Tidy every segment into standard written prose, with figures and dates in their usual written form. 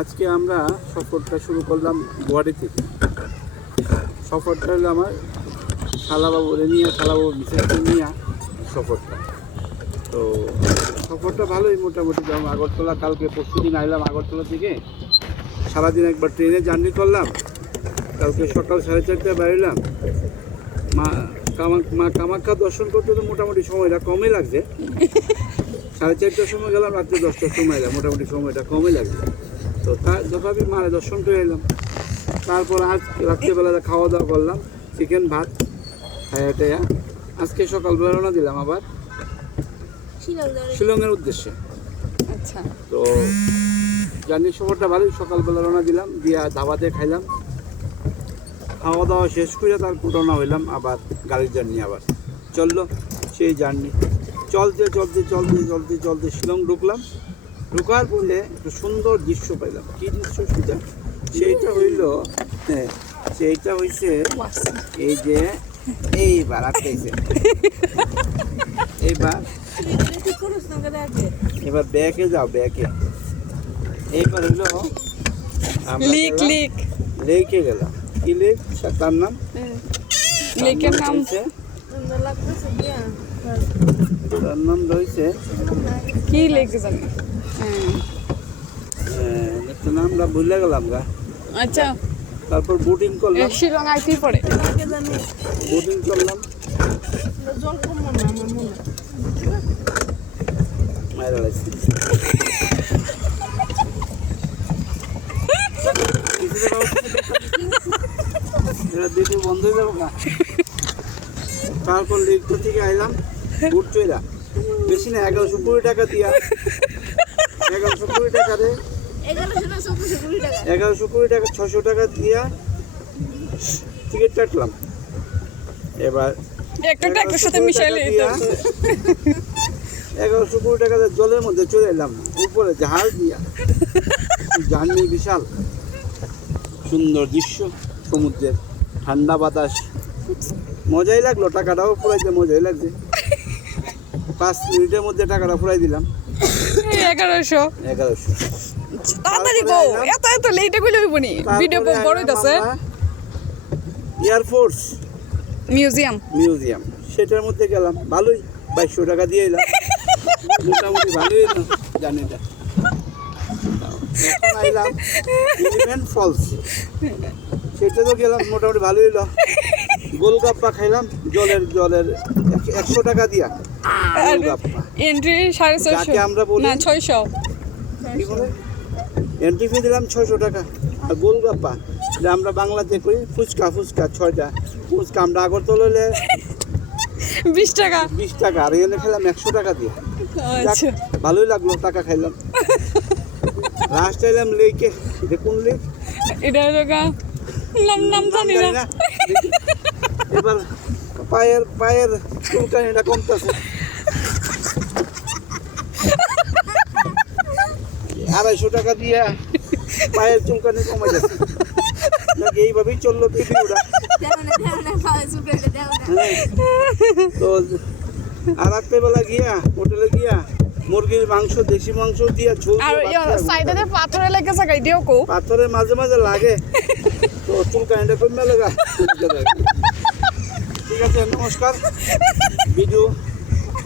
আজকে আমরা সফরটা শুরু করলাম গুয়াহাটি থেকে। সফরটা হলো আমার শালাবাবুরে নিয়ে, শালাবাবু বিশেষকে নিয়ে সফরটা। তো সফরটা ভালোই মোটামুটি। যেমন আগরতলা, কালকে পরশুদিন আইলাম আগরতলা থেকে, সারাদিন একবার ট্রেনে জার্নি করলাম। কালকে সকাল 4:30টায় বেরোলাম। মা কামাখ্যা দর্শন করতে তো মোটামুটি সময়টা কমই লাগছে। 4:30টার সময় গেলাম, রাত্রে 10টার সময় এলাম, মোটামুটি সময়টা কমই লাগছে। তো তার তথাপি মারে দর্শন করে এলাম। তারপর আজ রাত্রেবেলা খাওয়া দাওয়া করলাম, চিকেন ভাত খাইয়া। আজকে সকালবেলা রওনা দিলাম আবার শিলংয়ের উদ্দেশ্যে। আচ্ছা, তো জার্নির সফরটা ভালোই। সকালবেলা রওনা দিলাম, দিয়া ধাবাতে খাইলাম, খাওয়া দাওয়া শেষ করে তারপর রওনা হইলাম আবার গাড়ির জার্নি। আবার চললো সেই জার্নি। চলতে চলতে চলতে চলতে চলতে শিলং ঢুকলাম। ঢুকার পরে একটা সুন্দর দৃশ্য পাইলাম। কী দৃশ্য সেটা? সেইটা হইল, সেইটা হইছে এই যে এইবার আটকাইছে। এবার ব্যাকে যাও, ব্যাকে। এইবার হইল লেকে গেলাম। কি লেক? তার নাম লেকের নাম তার নাম রয়েছে কি লেক জানি? নামটা ভুলে গেলাম গা। আচ্ছা, তারপর বোটিং করলাম। শিলং আইতেই পড়ে বোটিং করলাম। মায়ের লাগছে দিদি বন্ধ হয়ে যাবো গা। তারপর লেক থেকে আইলাম বুট চইরা, বেশি না 1120 টাকা দিয়া, 1120 টাকা রে, 1120 টাকা, 600 টাকা দিয়া টিকিট কাটলাম। এবার একটা সাথে মিশাইলে 1120 টাকা জলের মধ্যে চলে এলাম, উপরে জাহাজ দিয়া। জার্নি বিশাল সুন্দর দৃশ্য, সমুদ্রের ঠান্ডা বাতাস, মজাই লাগলো। টাকাটাও ফুরাইতে মজাই লাগছে। 5 মিনিটের মধ্যে টাকাটা ফুরাই দিলাম। 1100 তাড়াতাড়ি গো, এত লেটে কইলে হইব নি? ভিডিও বড় হইতাছে। এয়ারফোর্স মিউজিয়াম সেটার মধ্যে গেলাম, ভালোই। 2200 টাকা দিয়ে এলাম, মোটামুটি ভালোই এলাম জার্নিটা। এখন আইলাম এলিফ্যান্ট ফলস, সেটা তো গেলাম, মোটামুটি ভালোই এলো। গোলগাপ্পা খাইলাম, জলের 100 টাকা দিয়া গোলগাপ্পা। এন্ট্রি 450, আমরা বলি না 600। কি বলে? এন্ট্রি ফি দিলাম 600 টাকা। আর গোলগাপ্পা যে আমরা বাংলাতে করি ফুচকা 6টা ফুচকা, আমরা আগরতলা হলে 20 টাকা। 20 টাকা, আর এখানে খেলাম 100 টাকা দিয়ে। আচ্ছা, ভালোই লাগলো, টাকা খাইলাম। লাস্ট এলাম লেকে। এটা কোন লেক? এটা নাম জানি না। এবার পায়ের চুলকানিটা কমতেছে। 250 টাকা দিয়ে পায়ের চুলকানি কমে যাচ্ছে। নাকি এইভাবেই চললো ভিডিওটা। তো আর রাত্রেবেলা গিয়া হোটেলে গিয়া মুরগির মাংস, দেশি মাংস দিয়া ঝোল। আর সাইডে পাথরে লেগে থাকা এটাও কো, পাথরে মাঝে মাঝে লাগে, তো চুলকানিটা কমে লাগা। ঠিক আছে, নমস্কার। ভিডিও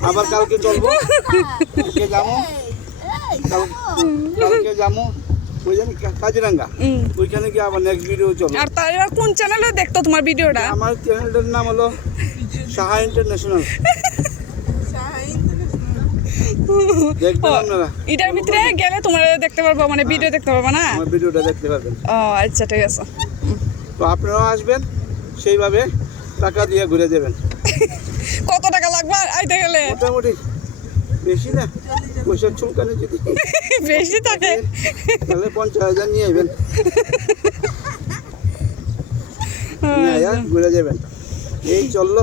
আবার কালকে চলবো। কালকে যাবো ওই জানি কাজিরাঙ্গা, ওইখানে গিয়ে আবার নেক্সট ভিডিও চলবে। আর তারা কোন চ্যানেলে দেখতো তোমার ভিডিওটা? আমার চ্যানেলটার নাম হলো সাহা ইন্টারন্যাশনাল। দেখবেন আপনারা। এটার ভিতরে গেলে তোমরা দেখতে পারবো, মানে ভিডিও দেখতে পারবো না? আমার ভিডিওটা দেখতে পারবেন। ও আচ্ছা, ঠিক আছে। তো আপনারাও আসবেন, সেইভাবে টাকা দিয়ে ঘুরে যাবেন। কত টাকা লাগবে আইতে গেলে? মোটামুটি বেশি না, পয়সার চুলকানি যদি বেশি থাকে তাহলে 50,000 নিয়ে আসবেন, ঘুরে যাবেন। এই চললো।